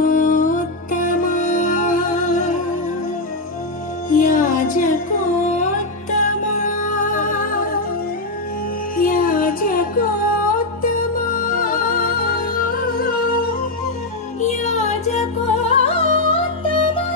పుత్రోత్తమా యాజకోత్తమా యాజకోత్తమా యాజకోత్తమా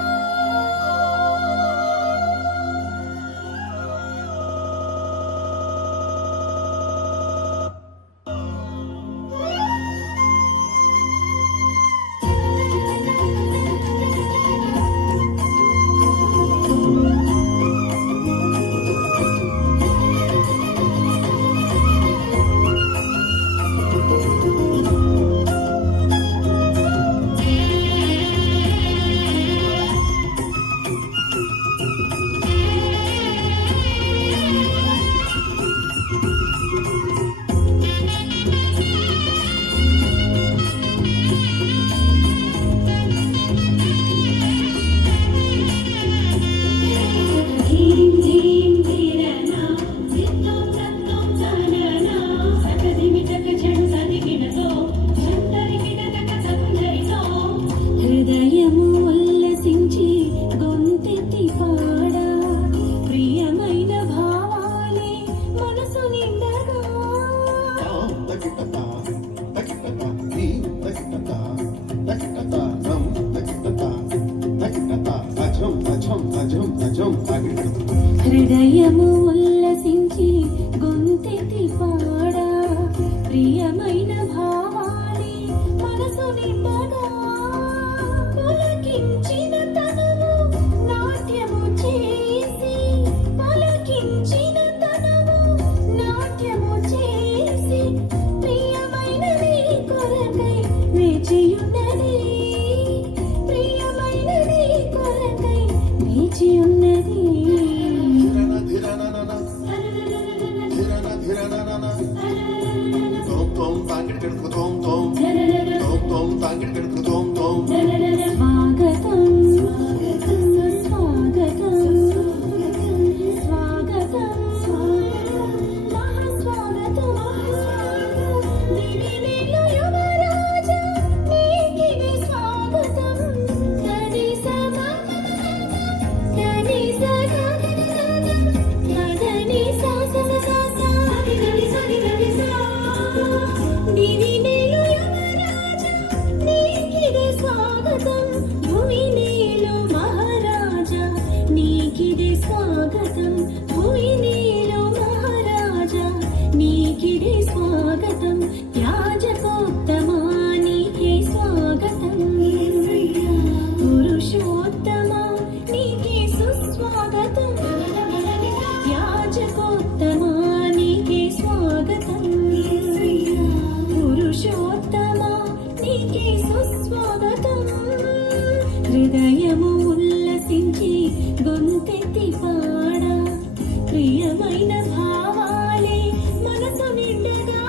హృదయము ఉల్లసించి గొంతెత్తి పాడా ప్రియమైన భావాలే మనసు నిండగా హృదయము ఉల్లసించి గొంతెత్తి పాడా ప్రియమైన భావాలే మనసు నిండగా పలకించిన తనము నాట్యము చేసి పలకించిన తనము నాట్యము చేసి ప్రియమైన నీ కొరకై వేచియున్నది ప్రియమైన నీ కొరకై వేచియున్నది స్వాగతం స్వాగతం స్వాగతం మహాస్వాగతం దివిలో యువరాజా నీకిది స్వాగతం ధని సదా ధని సదా ధని సదా ధని సదా దివిలో యువరాజా నీకిది స్వాగతం భువినేలు మహారాజా నీకిది స్వాగతం భువినేలు మహారాజా నీకిది స్వాగతం యాజకోత్తమా నీకే స్వాగతం పురుషోత్తమా నీకే సుస్వాగతం యాజకోత్తమా నీకే స్వాగతం పురుషోత్తమా నీకే సుస్వాగతం హృదయము ఉల్లసించి గొంతెత్తి పాడా ప్రియమైన భావాలే మనసు నిండగా.